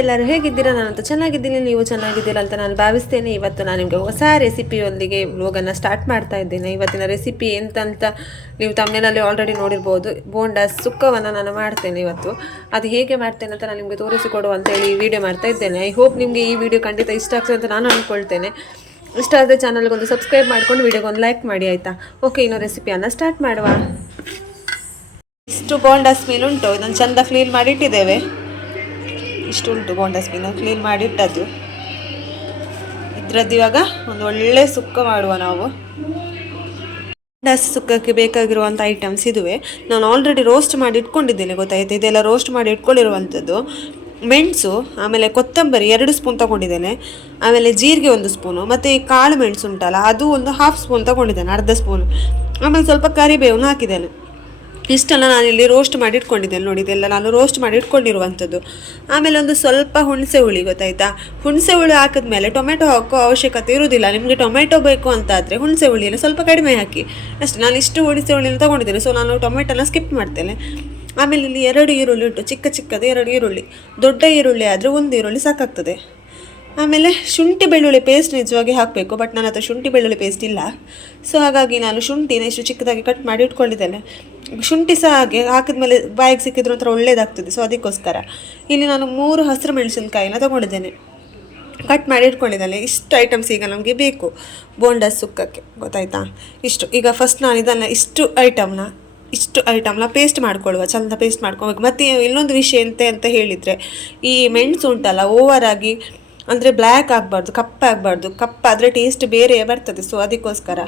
ಎಲ್ಲರೂ ಹೇಗಿದ್ದೀರಾ? ನಾನಂತೂ ಚೆನ್ನಾಗಿದ್ದೀನಿ, ನೀವು ಚೆನ್ನಾಗಿದ್ದೀರಾ ಅಂತ ನಾನು ಭಾವಿಸ್ತೇನೆ. ಇವತ್ತು ನಾನು ನಿಮಗೆ ಹೊಸ ರೆಸಿಪಿಯೊಂದಿಗೆ ವ್ಲಾಗನ್ನು ಸ್ಟಾರ್ಟ್ ಮಾಡ್ತಾ ಇದ್ದೇನೆ. ಇವತ್ತಿನ ರೆಸಿಪಿ ಎಂತಂತ ನೀವು ತಮ್ಮನೇಲಿ ಆಲ್ರೆಡಿ ನೋಡಿರ್ಬೋದು. ಬೋಂಡ ಸುಕ್ಕವನ್ನು ನಾನು ಮಾಡ್ತೇನೆ ಇವತ್ತು. ಅದು ಹೇಗೆ ಮಾಡ್ತೇನೆ ಅಂತ ನಾನು ನಿಮಗೆ ತೋರಿಸಿಕೊಡುವ ಅಂತೇಳಿ ಈ ವಿಡಿಯೋ ಮಾಡ್ತಾ ಇದ್ದೇನೆ. ಐ ಹೋಪ್ ನಿಮಗೆ ಈ ವಿಡಿಯೋ ಖಂಡಿತ ಇಷ್ಟ ಆಗ್ತದೆ ಅಂತ ನಾನು ಅಂದ್ಕೊಳ್ತೇನೆ. ಇಷ್ಟ ಆದರೆ ಚಾನಲ್ಗೊಂದು ಸಬ್ಸ್ಕ್ರೈಬ್ ಮಾಡ್ಕೊಂಡು ವಿಡಿಯೋಗೊಂದು ಲೈಕ್ ಮಾಡಿ ಆಯಿತಾ? ಓಕೆ, ಇನ್ನು ರೆಸಿಪಿಯನ್ನು ಸ್ಟಾರ್ಟ್ ಮಾಡುವ. ಇಷ್ಟು ಬೋಂಡಸ್ ಮೀನು ಉಂಟು, ಇದನ್ನು ಚೆಂದ ಕ್ಲೀನ್ ಮಾಡಿ ಇಟ್ಟಿದ್ದೇವೆ. ಇಷ್ಟು ಉಂಟು ಬೋಂಡಸ್ ಮೀನು ಕ್ಲೀನ್ ಮಾಡಿ ಇಟ್ಟದ್ದು. ಇದ್ರದ್ದು ಇವಾಗ ಒಂದು ಒಳ್ಳೆ ಸುಕ್ಕ ಮಾಡುವ ನಾವು. ಬೋಂಡಸ್ ಸುಕ್ಕಕ್ಕೆ ಬೇಕಾಗಿರುವಂಥ ಐಟಮ್ಸ್ ಇದುವೆ. ನಾನು ಆಲ್ರೆಡಿ ರೋಸ್ಟ್ ಮಾಡಿ ಇಟ್ಕೊಂಡಿದ್ದೇನೆ, ಗೊತ್ತಾಯ್ತು. ಇದೆಲ್ಲ ರೋಸ್ಟ್ ಮಾಡಿ ಇಟ್ಕೊಂಡಿರುವಂಥದ್ದು. ಮೆಣಸು, ಆಮೇಲೆ ಕೊತ್ತಂಬರಿ 2 ಸ್ಪೂನ್ ತೊಗೊಂಡಿದ್ದೇನೆ, ಆಮೇಲೆ ಜೀರಿಗೆ 1 ಸ್ಪೂನು, ಮತ್ತು ಈ ಕಾಳು ಮೆಣಸು ಉಂಟಲ್ಲ ಅದು ಒಂದು 1/2 ಸ್ಪೂನ್ ತೊಗೊಂಡಿದ್ದೇನೆ, ಅರ್ಧ ಸ್ಪೂನು. ಆಮೇಲೆ ಸ್ವಲ್ಪ ಕರಿಬೇವನ್ನು ಹಾಕಿದ್ದೇನೆ. ಇಷ್ಟೆಲ್ಲ ನಾನಿಲ್ಲಿ ರೋಸ್ಟ್ ಮಾಡಿ ಇಟ್ಕೊಂಡಿದ್ದೇನೆ. ನೋಡಿ, ಇದೆಲ್ಲ ನಾನು ರೋಸ್ಟ್ ಮಾಡಿ ಇಟ್ಕೊಂಡಿರುವಂಥದ್ದು. ಆಮೇಲೆ ಒಂದು ಸ್ವಲ್ಪ ಹುಣಸೆ ಹುಳಿ, ಗೊತ್ತಾಯ್ತಾ? ಹುಣಸೆ ಹುಳಿ ಹಾಕಿದ್ಮೇಲೆ ಟೊಮೆಟೊ ಹಾಕೋ ಅವಶ್ಯಕತೆ ಇರುವುದಿಲ್ಲ. ನಿಮಗೆ ಟೊಮೆಟೊ ಬೇಕು ಅಂತಾದರೆ ಹುಣಸೆ ಹುಳಿಯನ್ನು ಸ್ವಲ್ಪ ಕಡಿಮೆ ಹಾಕಿ ಅಷ್ಟೇ. ನಾನು ಇಷ್ಟು ಹುಣಸೆ ಹುಳಿಯನ್ನು ತೊಗೊಂಡಿದ್ದೇನೆ, ಸೊ ನಾನು ಟೊಮೆಟೊನ ಸ್ಕಿಪ್ ಮಾಡ್ತೇನೆ. ಆಮೇಲೆ ಇಲ್ಲಿ 2 ಈರುಳ್ಳಿ ಉಂಟು, ಚಿಕ್ಕ ಚಿಕ್ಕದು 2 ಈರುಳ್ಳಿ. ದೊಡ್ಡ ಈರುಳ್ಳಿ ಆದರೆ 1 ಈರುಳ್ಳಿ ಸಾಕಾಗ್ತದೆ. ಆಮೇಲೆ ಶುಂಠಿ ಬೆಳ್ಳುಳ್ಳಿ ಪೇಸ್ಟ್ ನಿಜವಾಗಿ ಹಾಕಬೇಕು, ಬಟ್ ನನ್ನ ಹತ್ರ ಶುಂಠಿ ಬೆಳ್ಳುಳ್ಳಿ ಪೇಸ್ಟ್ ಇಲ್ಲ. ಸೊ ಹಾಗಾಗಿ ನಾನು ಶುಂಠಿನ ಇಷ್ಟು ಚಿಕ್ಕದಾಗಿ ಕಟ್ ಮಾಡಿ ಇಟ್ಕೊಂಡಿದ್ದೇನೆ. ಶುಂಠಿ ಸಹ ಹಾಗೆ ಹಾಕಿದ್ಮೇಲೆ ಬಾಯಿಗೆ ಸಿಕ್ಕಿದ್ರೆ ಒಂಥರ ಒಳ್ಳೇದಾಗ್ತದೆ. ಸೊ ಅದಕ್ಕೋಸ್ಕರ ಇಲ್ಲಿ ನಾನು 3 ಹಸಿರು ಮೆಣಸಿನ್ಕಾಯಿನ ತೊಗೊಂಡಿದ್ದೇನೆ, ಕಟ್ ಮಾಡಿ ಇಟ್ಕೊಂಡಿದ್ದೇನೆ. ಇಷ್ಟು ಐಟಮ್ಸ್ ಈಗ ನಮಗೆ ಬೇಕು ಬೋಂಡ ಸುಕ್ಕಕ್ಕೆ, ಗೊತ್ತಾಯ್ತಾ? ಇಷ್ಟು. ಈಗ ಫಸ್ಟ್ ನಾನು ಇದನ್ನು ಇಷ್ಟು ಐಟಮ್ನ ಪೇಸ್ಟ್ ಮಾಡ್ಕೊಳ್ಳುವ, ಚೆಂದ ಪೇಸ್ಟ್ ಮಾಡ್ಕೊಬೇಕು. ಮತ್ತು ಇನ್ನೊಂದು ವಿಷಯ ಅಂತ ಹೇಳಿದರೆ, ಈ ಮೆಣಸು ಉಂಟಲ್ಲ ಓವರಾಗಿ ಅಂದರೆ ಬ್ಲ್ಯಾಕ್ ಆಗಬಾರ್ದು, ಕಪ್ಪಾಗಬಾರ್ದು. ಕಪ್ಪಾದರೆ ಟೇಸ್ಟ್ ಬೇರೆ ಬರ್ತದೆ. ಸೊ ಅದಕ್ಕೋಸ್ಕರ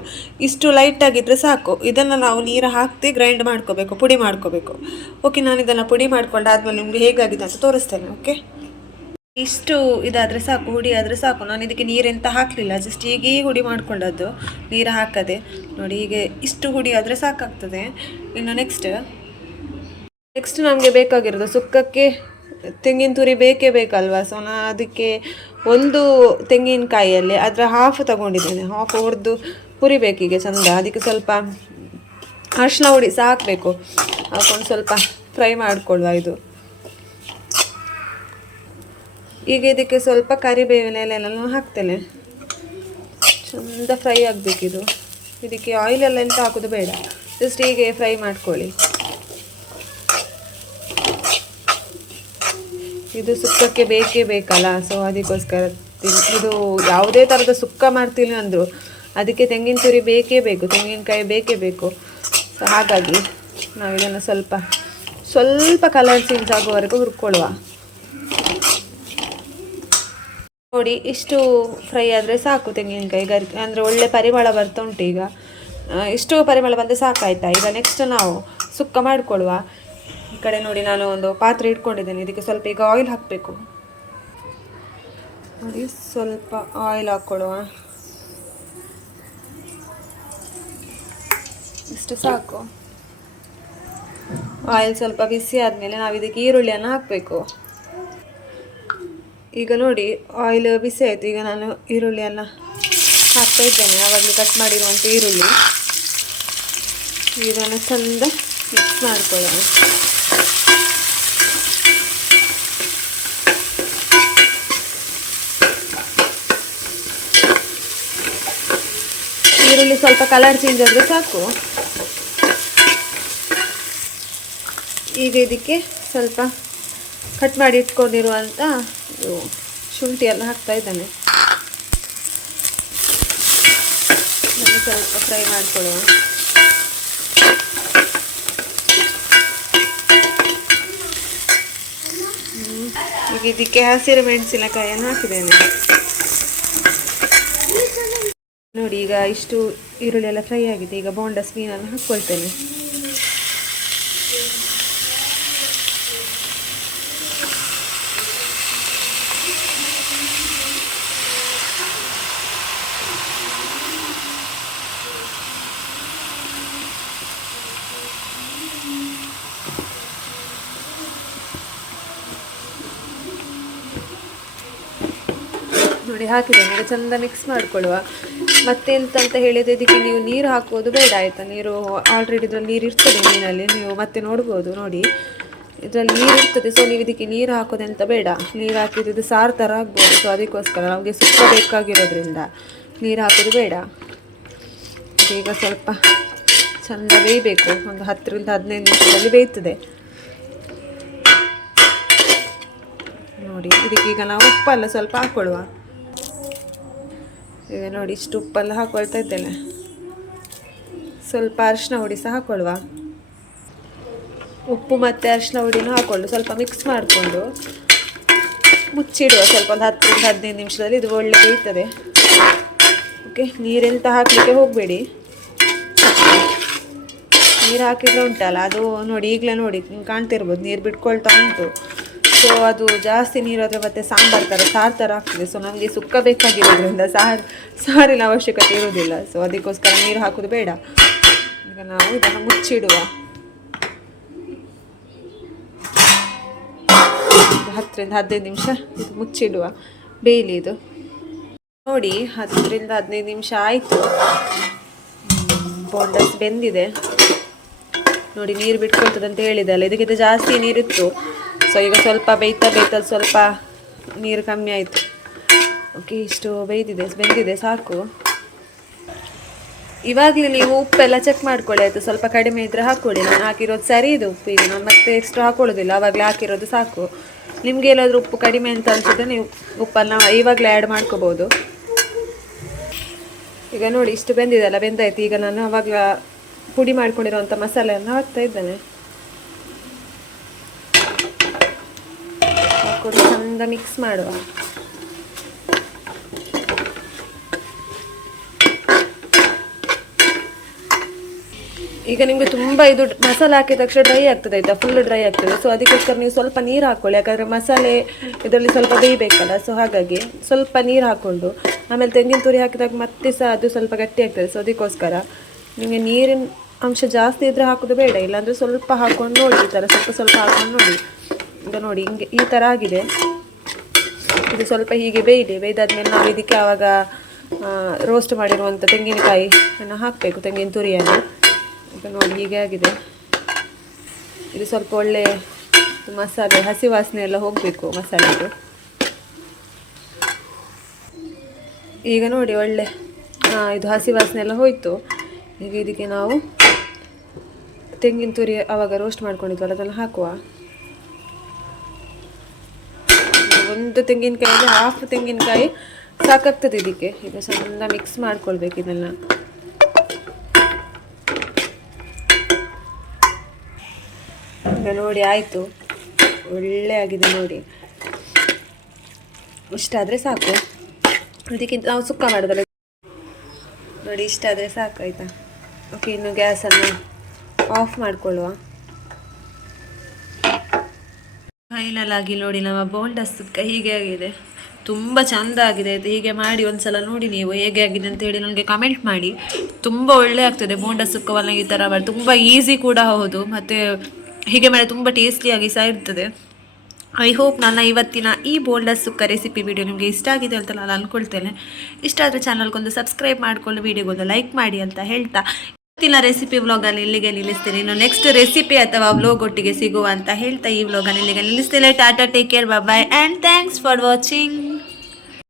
ಇಷ್ಟು ಲೈಟಾಗಿದ್ದರೆ ಸಾಕು. ಇದನ್ನು ನಾವು ನೀರು ಹಾಕಿ ಗ್ರೈಂಡ್ ಮಾಡ್ಕೋಬೇಕು, ಪುಡಿ ಮಾಡ್ಕೋಬೇಕು. ಓಕೆ, ನಾನು ಇದನ್ನು ಪುಡಿ ಮಾಡ್ಕೊಂಡಾದ್ಮೇಲೆ ನಿಮಗೆ ಹೇಗಾಗಿದೆ ಅಂತ ತೋರಿಸ್ತೇನೆ. ಓಕೆ, ಇಷ್ಟು ಇದಾದರೆ ಸಾಕು, ಹುಡಿ ಆದರೆ ಸಾಕು. ನಾನು ಇದಕ್ಕೆ ನೀರೆಂತ ಹಾಕಲಿಲ್ಲ, ಜಸ್ಟ್ ಹೀಗೆ ಹುಡಿ ಮಾಡ್ಕೊಂಡದ್ದು, ನೀರು ಹಾಕದೆ. ನೋಡಿ, ಹೀಗೆ ಇಷ್ಟು ಹುಡಿ ಆದರೆ ಸಾಕಾಗ್ತದೆ. ಇನ್ನು ನೆಕ್ಸ್ಟ್ ನಮಗೆ ಬೇಕಾಗಿರೋದು ಸುಕ್ಕಕ್ಕೆ ತೆಂಗಿನ ತುರಿ ಬೇಕಲ್ವ. ಸೊ ನಾನು ಅದಕ್ಕೆ 1 ತೆಂಗಿನಕಾಯಿಯಲ್ಲಿ ಅದರ ಹಾಫ್ ತಗೊಂಡಿದ್ದೇನೆ, ಹಾಫ್ ಹುರಿದು ಹುರಿಬೇಕೀಗ ಚಂದ. ಅದಕ್ಕೆ ಸ್ವಲ್ಪ ಅರಿಶಿನ ಹುಡಿ ಸಹ ಹಾಕಬೇಕು, ಹಾಕೊಂಡು ಸ್ವಲ್ಪ ಫ್ರೈ ಮಾಡಿಕೊಳ್ಳುವ. ಇದು ಈಗ ಇದಕ್ಕೆ ಸ್ವಲ್ಪ ಕರಿಬೇವಿನ ಎಲೆಯನ್ನು ಹಾಕ್ತೇನೆ, ಚಂದ ಫ್ರೈ ಆಗಬೇಕಿದು. ಇದಕ್ಕೆ ಆಯಿಲೆಲ್ಲ ಎಂತ ಹಾಕೋದು ಬೇಡ, ಜಸ್ಟ್ ಹೀಗೆ ಫ್ರೈ ಮಾಡ್ಕೊಳ್ಳಿ. ಇದು ಸುಕ್ಕಕ್ಕೆ ಬೇಕಲ್ಲ, ಸೊ ಅದಕ್ಕೋಸ್ಕರ ಇದು ಯಾವುದೇ ಥರದ ಸುಕ್ಕ ಮಾಡ್ತೀನಿ ಅಂದರು ಅದಕ್ಕೆ ತೆಂಗಿನ ತುರಿ ಬೇಕು, ತೆಂಗಿನಕಾಯಿ ಬೇಕು. ಸೊ ಹಾಗಾಗಿ ನಾವು ಇದನ್ನು ಸ್ವಲ್ಪ ಕಲರ್ ಚೇಂಜ್ ಆಗೋವರೆಗೂ ಹುರ್ಕೊಳ್ಳುವ. ನೋಡಿ, ಇಷ್ಟು ಫ್ರೈ ಆದರೆ ಸಾಕು. ತೆಂಗಿನಕಾಯಿ ಅಂದರೆ ಒಳ್ಳೆ ಪರಿಮಳ ಬರ್ತಾ ಉಂಟು ಈಗ. ಇಷ್ಟು ಪರಿಮಳ ಬಂದರೆ ಸಾಕಾಯ್ತಾ? ಈಗ ನೆಕ್ಸ್ಟ್ ನಾವು ಸುಕ್ಕ ಮಾಡಿಕೊಳ್ಳುವ. ಈ ಕಡೆ ನೋಡಿ, ನಾನು ಒಂದು ಪಾತ್ರೆ ಇಟ್ಕೊಂಡಿದ್ದೇನೆ. ಇದಕ್ಕೆ ಸ್ವಲ್ಪ ಈಗ ಆಯಿಲ್ ಹಾಕಬೇಕು. ನೋಡಿ, ಸ್ವಲ್ಪ ಆಯಿಲ್ ಹಾಕ್ಕೊಳ್ಳುವ, ಇಷ್ಟು ಸಾಕು. ಆಯಿಲ್ ಸ್ವಲ್ಪ ಬಿಸಿ ಆದಮೇಲೆ ನಾವು ಇದಕ್ಕೆ ಈರುಳ್ಳಿಯನ್ನು ಹಾಕಬೇಕು. ಈಗ ನೋಡಿ, ಆಯಿಲ್ ಬಿಸಿ ಆಯಿತು. ಈಗ ನಾನು ಈರುಳ್ಳಿಯನ್ನು ಹಾಕ್ತಾ ಇದ್ದೇನೆ, ಆವಾಗಲೇ ಕಟ್ ಮಾಡಿರುವಂಥ ಈರುಳ್ಳಿ. ಇದನ್ನು ಚಂದ ಮಿಕ್ಸ್ ಮಾಡ್ಕೊಳ್ಳೋಣ. ಈರುಳ್ಳಿ ಸ್ವಲ್ಪ ಕಲರ್ ಚೇಂಜ್ ಆದರೆ ಸಾಕು. ಈಗ ಇದಕ್ಕೆ ಸ್ವಲ್ಪ ಕಟ್ ಮಾಡಿ ಇಟ್ಕೊಂಡಿರುವಂಥ ಶುಂಠಿಯನ್ನು ಹಾಕ್ತಾ ಇದ್ದಾನೆ. ಸ್ವಲ್ಪ ಫ್ರೈ ಮಾಡಿಕೊಳ್ಳುವ. ಈಗ ಇದಕ್ಕೆ ಹಸಿರು ಮೆಣಸಿನಕಾಯಿಯನ್ನು ಹಾಕಿದ್ದೇನೆ. ನೋಡಿ, ಈಗ ಇಷ್ಟು ಈರುಳ್ಳಿ ಎಲ್ಲ ಫ್ರೈ ಆಗಿದೆ. ಈಗ ಬೋಂಡಸ್ ಮೀನನ್ನು ಹಾಕ್ಕೊಳ್ತೇನೆ. ನೋಡಿ, ಹಾಕಿದ್ದೇನೆ. ಈಗ ಚೆಂದ ಮಿಕ್ಸ್ ಮಾಡಿಕೊಳ್ಳುವ. ಮತ್ತೆಂತಂತ ಹೇಳಿದರೆ ಇದಕ್ಕೆ ನೀವು ನೀರು ಹಾಕೋದು ಬೇಡ, ಆಯಿತಾ? ನೀರು ಆಲ್ರೆಡಿ ಇದರಲ್ಲಿ ನೀರು ಇರ್ತದೆ ಮೀನಲ್ಲಿ, ನೀವು ಮತ್ತೆ ನೋಡ್ಬೋದು. ನೋಡಿ, ಇದರಲ್ಲಿ ನೀರು ಇರ್ತದೆ. ಸೊ ನೀವು ಇದಕ್ಕೆ ನೀರು ಹಾಕೋದಂತ ಬೇಡ. ನೀರು ಹಾಕಿದ್ದು ಇದು ಸಾರು ಥರ ಆಗ್ಬೋದು. ಸೊ ಅದಕ್ಕೋಸ್ಕರ ನಮಗೆ ಸುಕ್ಕ ಬೇಕಾಗಿರೋದ್ರಿಂದ ನೀರು ಹಾಕೋದು ಬೇಡ. ಈಗ ಸ್ವಲ್ಪ ಚೆಂದ ಬೇಯಬೇಕು. ಒಂದು 10ರಿಂದ 15 ನಿಮಿಷದಲ್ಲಿ ಬೇಯ್ತದೆ ನೋಡಿ. ಇದಕ್ಕೀಗ ನಾವು ಉಪ್ಪೆಲ್ಲ ಸ್ವಲ್ಪ ಹಾಕ್ಕೊಳ್ಳುವ. ಈಗ ನೋಡಿ ಇಷ್ಟು ಉಪ್ಪೆಲ್ಲ ಹಾಕ್ಕೊಳ್ತಾ ಇದ್ದೇನೆ. ಸ್ವಲ್ಪ ಅರಿಶಿನ ಹುಡಿ ಸಹ ಹಾಕ್ಕೊಳ್ಳುವ. ಉಪ್ಪು ಮತ್ತು ಅರಿಶಿನ ಹುಡಿನೂ ಹಾಕ್ಕೊಂಡು ಸ್ವಲ್ಪ ಮಿಕ್ಸ್ ಮಾಡಿಕೊಂಡು ಮುಚ್ಚಿಡುವ. ಸ್ವಲ್ಪ ಒಂದು 10ರಿಂದ 15 ನಿಮಿಷದಲ್ಲಿ ಇದು ಒಳ್ಳೆ ಬೇಯ್ತದೆ. ಓಕೆ, ನೀರೆಂತ ಹಾಕಲಿಕ್ಕೆ ಹೋಗಬೇಡಿ. ನೀರು ಹಾಕಿದ್ರೆ ಉಂಟಲ್ಲ ಅದು ನೋಡಿ, ಈಗಲೇ ನೋಡಿ ನಿಮ್ಗೆ ಕಾಣ್ತಿರ್ಬೋದು ನೀರು ಬಿಟ್ಕೊಳ್ತಾ ಉಂಟು. ಸೊ ಅದು ಜಾಸ್ತಿ ನೀರು ಆದರೆ ಮತ್ತೆ ಸಾಂಬಾರು ಥರ ಸಾರು ಥರ ಆಗ್ತದೆ. ಸೊ ನಮಗೆ ಸುಕ್ಕ ಬೇಕಾಗಿರೋದ್ರಿಂದ ಸಾರಿನ ಅವಶ್ಯಕತೆ ಇರೋದಿಲ್ಲ. ಸೊ ಅದಕ್ಕೋಸ್ಕರ ನೀರು ಹಾಕೋದು ಬೇಡ. ಈಗ ನಾವು ಇದನ್ನು ಮುಚ್ಚಿಡುವ. 10ರಿಂದ 15 ನಿಮಿಷ ಇದು ಮುಚ್ಚಿಡುವ, ಬೇಯಲಿ ಇದು. ನೋಡಿ 10ರಿಂದ 15 ನಿಮಿಷ ಆಯಿತು. ಬೋಂಡಸ್ ಬೆಂದಿದೆ ನೋಡಿ. ನೀರು ಬಿಟ್ಕೊಳ್ತದೆ ಅಂತ ಹೇಳಿದೆ ಅಲ್ಲ, ಇದಕ್ಕಿಂತ ಜಾಸ್ತಿ ನೀರಿತ್ತು. ಸೊ ಈಗ ಸ್ವಲ್ಪ ಬೇಯ್ತಾ ಸ್ವಲ್ಪ ನೀರು ಕಮ್ಮಿ ಆಯಿತು. ಓಕೆ, ಇಷ್ಟು ಬೆಂದಿದೆ ಸಾಕು. ಇವಾಗಲೇ ನೀವು ಉಪ್ಪೆಲ್ಲ ಚೆಕ್ ಮಾಡ್ಕೊಳ್ಳಿ ಆಯಿತು. ಸ್ವಲ್ಪ ಕಡಿಮೆ ಇದ್ದರೆ ಹಾಕ್ಕೊಳ್ಳಿ. ನಾನು ಹಾಕಿರೋದು ಸರಿ ಇದೆ ಉಪ್ಪು. ಈಗ ನಾನು ಮತ್ತೆ ಎಕ್ಸ್ಟ್ರಾ ಹಾಕ್ಕೊಳ್ಳೋದಿಲ್ಲ, ಆವಾಗಲೇ ಹಾಕಿರೋದು ಸಾಕು. ನಿಮಗೆ ಎಲ್ಲಾದರೂ ಉಪ್ಪು ಕಡಿಮೆ ಅಂತ ಅನಿಸಿದ್ರೆ ನೀವು ಉಪ್ಪನ್ನು ಇವಾಗಲೇ ಆ್ಯಡ್ ಮಾಡ್ಕೋಬೋದು. ಈಗ ನೋಡಿ ಇಷ್ಟು ಬೆಂದಾಯ್ತು. ಈಗ ನಾನು ಆವಾಗ ಪುಡಿ ಮಾಡ್ಕೊಂಡಿರೋಂಥ ಮಸಾಲೆಯನ್ನು ಹಾಕ್ತಾ ಇದ್ದೇನೆ. ಹಾಕ್ಕೊಂಡು ಚಂದ ಮಿಕ್ಸ್ ಮಾಡುವ. ಈಗ ನಿಮಗೆ ತುಂಬ ಇದು ಮಸಾಲೆ ಹಾಕಿದ ತಕ್ಷಣ ಡ್ರೈ ಆಗ್ತದೆ ಆಯಿತಾ, ಫುಲ್ ಡ್ರೈ ಆಗ್ತದೆ. ಸೊ ಅದಕ್ಕೋಸ್ಕರ ನೀವು ಸ್ವಲ್ಪ ನೀರು ಹಾಕ್ಕೊಳ್ಳಿ. ಯಾಕಂದರೆ ಮಸಾಲೆ ಇದರಲ್ಲಿ ಸ್ವಲ್ಪ ಬೇಯಬೇಕಲ್ಲ. ಸೊ ಹಾಗಾಗಿ ಸ್ವಲ್ಪ ನೀರು ಹಾಕ್ಕೊಂಡು ಆಮೇಲೆ ತೆಂಗಿನ ತುರಿ ಹಾಕಿದಾಗ ಮತ್ತೆ ಸಹ ಅದು ಸ್ವಲ್ಪ ಗಟ್ಟಿ ಆಗ್ತದೆ. ಸೊ ಅದಕ್ಕೋಸ್ಕರ ನಿಮಗೆ ನೀರಿನ ಅಂಶ ಜಾಸ್ತಿ ಇದ್ದರೆ ಹಾಕೋದು ಬೇಡ. ಇಲ್ಲಾಂದರೆ ಸ್ವಲ್ಪ ಹಾಕ್ಕೊಂಡು ನೋಡಿ, ಈ ಥರ ಸ್ವಲ್ಪ ಹಾಕ್ಕೊಂಡು ನೋಡಿ. ಈಗ ನೋಡಿ ಹಿಂಗೆ ಈ ಥರ ಆಗಿದೆ. ಇದು ಸ್ವಲ್ಪ ಹೀಗೆ ಬೇಯ್ದಾದ್ಮೇಲೆ ನಾವು ಇದಕ್ಕೆ ಆವಾಗ ರೋಸ್ಟ್ ಮಾಡಿರುವಂಥ ತೆಂಗಿನಕಾಯಿಯನ್ನು ಹಾಕಬೇಕು, ತೆಂಗಿನ ತುರಿಯನ್ನು. ಈಗ ನೋಡಿ ಹೀಗೆ ಆಗಿದೆ. ಇದು ಸ್ವಲ್ಪ ಒಳ್ಳೆ ಮಸಾಲೆ ಹಸಿ ವಾಸನೆ ಎಲ್ಲ ಹೋಗಬೇಕು ಮಸಾಲೆದು. ಈಗ ನೋಡಿ ಒಳ್ಳೆ ಇದು ಹಸಿ ವಾಸನೆ ಎಲ್ಲ ಹೋಯಿತು. ಈಗ ಇದಕ್ಕೆ ನಾವು ತೆಂಗಿನ ತುರಿ ಆವಾಗ ರೋಸ್ಟ್ ಮಾಡ್ಕೊಂಡಿದ್ವಲ್ಲ ಅದನ್ನು ಹಾಕುವ. ಒಂದು ತೆಂಗಿನಕಾಯಿಗೆ ಹಾಫ್ ತೆಂಗಿನಕಾಯಿ ಸಾಕಾಗ್ತದೆ ಇದಕ್ಕೆ. ಈಗ ಚೆಂದ ಮಿಕ್ಸ್ ಮಾಡ್ಕೊಳ್ಬೇಕು ಇದೆಲ್ಲ. ಈಗ ನೋಡಿ ಆಯಿತು, ಒಳ್ಳೆ ಆಗಿದೆ ನೋಡಿ. ಇಷ್ಟಾದರೆ ಸಾಕು. ಅದಕ್ಕಿಂತ ನಾವು ಸುಕ್ಕ ಮಾಡೋದಲ್ಲ ನೋಡಿ, ಇಷ್ಟಾದರೆ ಸಾಕು ಆಯಿತಾ. ಓಕೆ, ಇನ್ನು ಗ್ಯಾಸನ್ನು ಆಫ್ ಮಾಡಿಕೊಳ್ಳುವ. ಫೈನಲಾಗಿ ನೋಡಿ ನಮ್ಮ ಬೋಂಡ ಸುಕ್ಕ ಹೀಗೆ ಆಗಿದೆ. ತುಂಬ ಚೆಂದ ಆಗಿದೆ. ಅದು ಹೀಗೆ ಮಾಡಿ ಒಂದ್ಸಲ ನೋಡಿ ನೀವು ಹೇಗೆ ಆಗಿದೆ ಅಂತ ಹೇಳಿ ನನಗೆ ಕಮೆಂಟ್ ಮಾಡಿ. ತುಂಬ ಒಳ್ಳೆ ಆಗ್ತದೆ ಬೋಂಡ ಸುಕ್ಕವನ್ನ ಈ ಥರ ಮಾಡಿ. ತುಂಬ ಈಸಿ ಕೂಡ ಹೌದು, ಮತ್ತು ಹೀಗೆ ಮಾಡಿ ತುಂಬ ಟೇಸ್ಟಿಯಾಗಿ ಸಹ ಇರ್ತದೆ. ಐ ಹೋಪ್ ನನ್ನ ಇವತ್ತಿನ ಈ ಬೋಂಡ ಸುಕ್ಕ ರೆಸಿಪಿ ವಿಡಿಯೋ ನಿಮಗೆ ಇಷ್ಟ ಆಗಿದೆ ಅಂತ ನಾನು ಅಂದ್ಕೊಳ್ತೇನೆ. ಇಷ್ಟ ಆದರೆ ಚಾನಲ್ಗೊಂದು ಸಬ್ಸ್ಕ್ರೈಬ್ ಮಾಡಿಕೊಂಡು ವಿಡಿಯೋಗೊಂದು ಲೈಕ್ ಮಾಡಿ ಅಂತ ಹೇಳ್ತಾ ಇವತ್ತಿನ ರೆಸಿಪಿ ವ್ಲಾಗನ್ನು ಇಲ್ಲಿಗೆ ನಿಲ್ಲಿಸ್ತೇನೆ. ಇನ್ನು ನೆಕ್ಸ್ಟ್ ರೆಸಿಪಿ ಅಥವಾ ವ್ಲಾಗ್ ಒಟ್ಟಿಗೆ ಸಿಗುವ ಅಂತ ಹೇಳ್ತಾ ಈ ವ್ಲಾಗನ್ನು ಇಲ್ಲಿಗೆ ನಿಲ್ಲಿಸ್ತೇನೆ. Tata, take care, bye and thanks for watching.